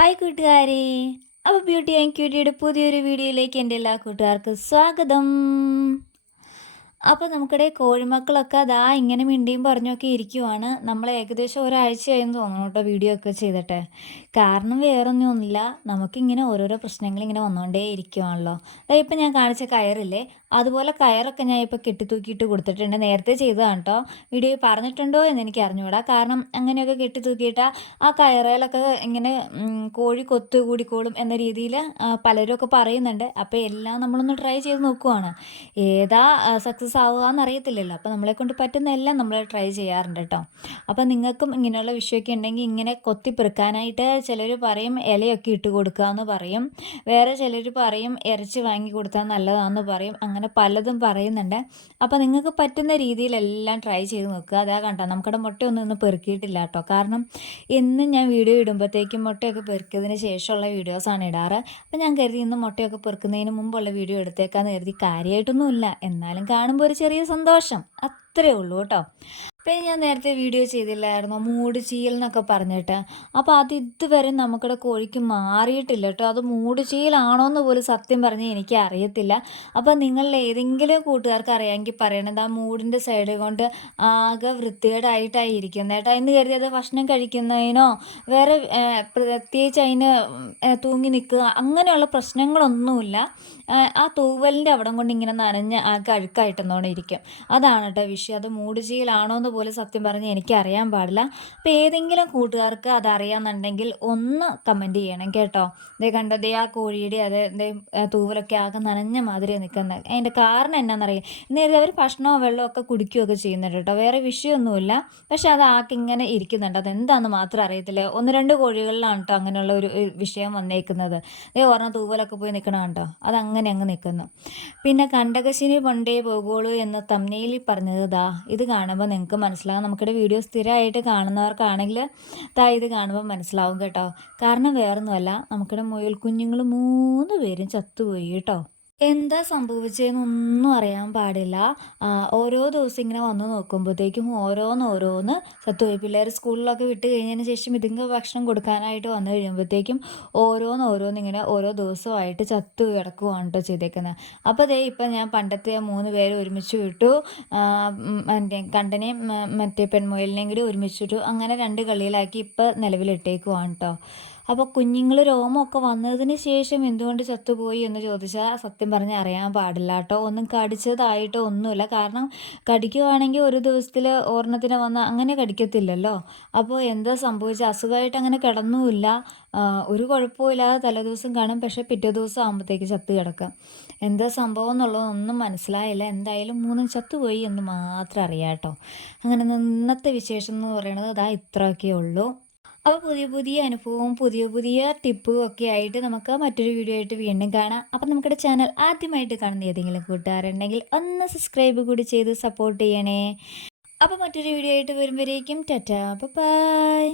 Hi കൂട്ടുകാരെ. അപ്പോൾ beauty and ക്യൂട്ടിയുടെ പുതിയൊരു വീഡിയോയിലേക്ക് എൻ്റെ എല്ലാ കൂട്ടുകാർക്കും സ്വാഗതം. അപ്പോൾ നമുക്കിടെ കോഴിമക്കളൊക്കെ അതാ ഇങ്ങനെ മിണ്ടിയും പറഞ്ഞൊക്കെ ഇരിക്കുവാണ്. നമ്മൾ ഏകദേശം ഒരാഴ്ചയായെന്ന് തോന്നുന്നു കേട്ടോ വീഡിയോ ഒക്കെ ചെയ്തിട്ട്. കാരണം വേറൊന്നുമൊന്നുമില്ല, നമുക്കിങ്ങനെ ഓരോരോ പ്രശ്നങ്ങൾ ഇങ്ങനെ വന്നുകൊണ്ടേ ഇരിക്കുവാണല്ലോ. അതായത് ഇപ്പം ഞാൻ കാണിച്ച കയറില്ലേ, അതുപോലെ കയറൊക്കെ ഞാൻ ഇപ്പോൾ കെട്ടിത്തൂക്കിയിട്ട് കൊടുത്തിട്ടുണ്ട്. നേരത്തെ ചെയ്തതാണ് കേട്ടോ. വീഡിയോ പറഞ്ഞിട്ടുണ്ടോ എന്ന് എനിക്ക് അറിഞ്ഞുകൂടാ. കാരണം അങ്ങനെയൊക്കെ കെട്ടിത്തൂക്കിയിട്ട് ആ കയറേലൊക്കെ ഇങ്ങനെ കോഴി കൊത്ത് കൂടിക്കോളും എന്ന രീതിയിൽ പലരും ഒക്കെ പറയുന്നുണ്ട്. അപ്പോൾ എല്ലാം നമ്മളൊന്ന് ട്രൈ ചെയ്ത് നോക്കുവാണ്. ഏതാ സക്സസ് ആവുക എന്നറിയത്തില്ലല്ലോ. അപ്പോൾ നമ്മളെക്കൊണ്ട് പറ്റുന്ന എല്ലാം നമ്മൾ ട്രൈ ചെയ്യാറുണ്ട് കേട്ടോ. അപ്പോൾ നിങ്ങൾക്കും ഇങ്ങനെയുള്ള വിഷയമൊക്കെ ഉണ്ടെങ്കിൽ ഇങ്ങനെ കൊത്തി പെറുക്കാനായിട്ട് ചിലർ പറയും ഇലയൊക്കെ ഇട്ട് കൊടുക്കുക എന്ന് പറയും. വേറെ ചിലർ പറയും ഇറച്ചി വാങ്ങി കൊടുത്താൽ നല്ലതാണെന്ന് പറയും. അങ്ങനെ പലതും പറയുന്നുണ്ട്. അപ്പോൾ നിങ്ങൾക്ക് പറ്റുന്ന രീതിയിലെല്ലാം ട്രൈ ചെയ്ത് നോക്കുക. അതാ കണ്ടോ, നമുക്കിവിടെ മുട്ടയൊന്നും പെറുക്കിയിട്ടില്ല കേട്ടോ. കാരണം എന്നും ഞാൻ വീഡിയോ ഇടുമ്പോഴത്തേക്കും മുട്ടയൊക്കെ പെറുക്കിയതിന് ശേഷമുള്ള വീഡിയോസാണ് ഇടാറ്. അപ്പോൾ ഞാൻ കരുതി ഇന്ന് മുട്ടയൊക്കെ പെറുക്കുന്നതിന് മുമ്പുള്ള വീഡിയോ എടുത്തേക്കാന്ന് കരുതി. കാര്യമായിട്ടൊന്നുമില്ല, എന്നാലും കാണുമ്പോൾ ഒരു ചെറിയ സന്തോഷം, അത്രേ ഉള്ളൂ കേട്ടോ. പിന്നെ ഞാൻ നേരത്തെ വീഡിയോ ചെയ്തില്ലായിരുന്നോ മൂട് ചീയൽ എന്നൊക്കെ പറഞ്ഞിട്ട്. അപ്പോൾ അത് ഇതുവരെ നമുക്കിവിടെ കോഴിക്ക് മാറിയിട്ടില്ല കേട്ടോ. അത് മൂട് ചീയലാണോ എന്ന് പോലും സത്യം പറഞ്ഞ് എനിക്ക് അറിയത്തില്ല. അപ്പോൾ നിങ്ങളിൽ ഏതെങ്കിലും കൂട്ടുകാർക്ക് അറിയാമെങ്കിൽ പറയണത്. ആ മൂടിൻ്റെ സൈഡ് കൊണ്ട് ആകെ വൃത്തികേടായിട്ടായി ഇരിക്കുന്നത് കേട്ടോ. എന്ന് കരുതി അത് ഭക്ഷണം കഴിക്കുന്നതിനോ വേറെ പ്രത്യേകിച്ച് അതിന് തൂങ്ങി നിൽക്കുക അങ്ങനെയുള്ള പ്രശ്നങ്ങളൊന്നുമില്ല. ആ തൂവലിൻ്റെ അവിടം കൊണ്ട് ഇങ്ങനെ നനഞ്ഞ് ആകെ അഴുക്കായിട്ടെന്നോണം ഇരിക്കും. അതാണ് കേട്ടോ വിഷയം. അത് മൂട് ചീയലാണോ എന്ന് പോലും സത്യം പറഞ്ഞ് എനിക്കറിയാൻ പാടില്ല. അപ്പോൾ ഏതെങ്കിലും കൂട്ടുകാർക്ക് അതറിയാമെന്നുണ്ടെങ്കിൽ ഒന്ന് കമൻറ്റ് ചെയ്യണം കേട്ടോ. ഇതേ കണ്ടോ, ദേ ആ കോഴിയുടെ അത് തൂവലൊക്കെ ആകെ നനഞ്ഞ മാതിരി നിൽക്കുന്നത്. അതിൻ്റെ കാരണം എന്നാണെന്നറിയാം. നേരത്തെ അവർ ഭക്ഷണമോ വെള്ളമൊക്കെ കുടിക്കുകയൊക്കെ ചെയ്യുന്നുണ്ട് കേട്ടോ. വേറെ വിഷയമൊന്നുമില്ല. പക്ഷെ അത് ആക്കിങ്ങനെ ഇരിക്കുന്നുണ്ട്. അതെന്താണെന്ന് മാത്രം അറിയത്തില്ല. 1-2 കോഴികളിലാണ് കേട്ടോ അങ്ങനെയുള്ള ഒരു വിഷയം വന്നേക്കുന്നത്. ദേ ഓർമ്മ തൂവലൊക്കെ പോയി നിൽക്കണം കേട്ടോ. അതങ്ങനെ അങ്ങ് നിൽക്കുന്നു. പിന്നെ കണ്ടകശിനി പണ്ടേ പോകുള്ളൂ എന്ന് തമ്നയിലിൽ പറഞ്ഞത് ഇത് കാണുമ്പോൾ നിങ്ങൾക്ക് മനസ്സിലാകും. നമുക്കിടെ വീഡിയോ സ്ഥിരമായിട്ട് കാണുന്നവർക്കാണെങ്കിൽ ഇത് കാണുമ്പോൾ മനസ്സിലാവും കേട്ടോ. കാരണം വേറൊന്നുമല്ല, നമുക്കിടെ മുയൽ കുഞ്ഞുങ്ങൾ 3 പേരും ചത്തുപോയി കേട്ടോ. എന്താ സംഭവിച്ചതെന്നൊന്നും അറിയാൻ പാടില്ല. ഓരോ ദിവസം ഇങ്ങനെ വന്ന് നോക്കുമ്പോഴത്തേക്കും ഓരോന്ന് ചത്തുപോയി. പിള്ളേർ സ്കൂളിലൊക്കെ വിട്ട് കഴിഞ്ഞതിന് ശേഷം ഇതുങ്ങൾ ഭക്ഷണം കൊടുക്കാനായിട്ട് വന്നു കഴിയുമ്പോഴത്തേക്കും ഓരോന്നിങ്ങനെ ഓരോ ദിവസമായിട്ട് ചത്തു കിടക്കുകയാണ് കേട്ടോ ചെയ്തേക്കുന്നത്. അപ്പോൾ ഇപ്പം ഞാൻ പണ്ടത്തെ 3 പേരെ ഒരുമിച്ച് വിട്ടു. കണ്ടനെയും മറ്റേ പെൺമുയലിനെയും കൂടി ഒരുമിച്ച് വിട്ടു. അങ്ങനെ 2 കളിയിലാക്കി ഇപ്പം നിലവിലിട്ടേക്കുവാണ് കേട്ടോ. അപ്പോൾ കുഞ്ഞുങ്ങൾ രോമമൊക്കെ വന്നതിന് ശേഷം എന്തുകൊണ്ട് ചത്തുപോയി എന്ന് ചോദിച്ചാൽ സത്യം പറഞ്ഞാൽ അറിയാൻ പാടില്ല കേട്ടോ. ഒന്നും കടിച്ചതായിട്ടോ ഒന്നുമില്ല. കാരണം കടിക്കുവാണെങ്കിൽ ഒരു ദിവസത്തിൽ ഒരെണ്ണത്തിന് വന്ന് അങ്ങനെ കടിക്കത്തില്ലല്ലോ. അപ്പോൾ എന്താ സംഭവിച്ച അസുഖമായിട്ട് അങ്ങനെ കിടന്നുമില്ല. ഒരു കുഴപ്പമില്ലാതെ തലേദിവസം കാണും, പക്ഷേ പിറ്റേ ദിവസം ആകുമ്പോഴത്തേക്ക് ചത്ത് കിടക്കാം. എന്താ സംഭവം എന്നുള്ളതൊന്നും മനസ്സിലായില്ല. എന്തായാലും 3 ചത്തുപോയി എന്ന് മാത്രം അറിയാം കേട്ടോ. അങ്ങനെ ഇന്നത്തെ വിശേഷം എന്ന് പറയുന്നത് ഇത്രയൊക്കെ ഉള്ളൂ. അപ്പോൾ പുതിയ അനുഭവവും പുതിയ ടിപ്പും ഒക്കെ ആയിട്ട് നമുക്ക് മറ്റൊരു വീഡിയോ ആയിട്ട് വീണ്ടും കാണാം. അപ്പം നമ്മുടെ ചാനൽ ആദ്യമായിട്ട് കാണുന്ന ഏതെങ്കിലും കൂട്ടുകാരുണ്ടെങ്കിൽ ഒന്ന് സബ്സ്ക്രൈബ് കൂടി ചെയ്ത് സപ്പോർട്ട് ചെയ്യണേ. അപ്പോൾ മറ്റൊരു വീഡിയോ ആയിട്ട് വരുമ്പോഴേക്കും ടാറ്റാ ബൈ.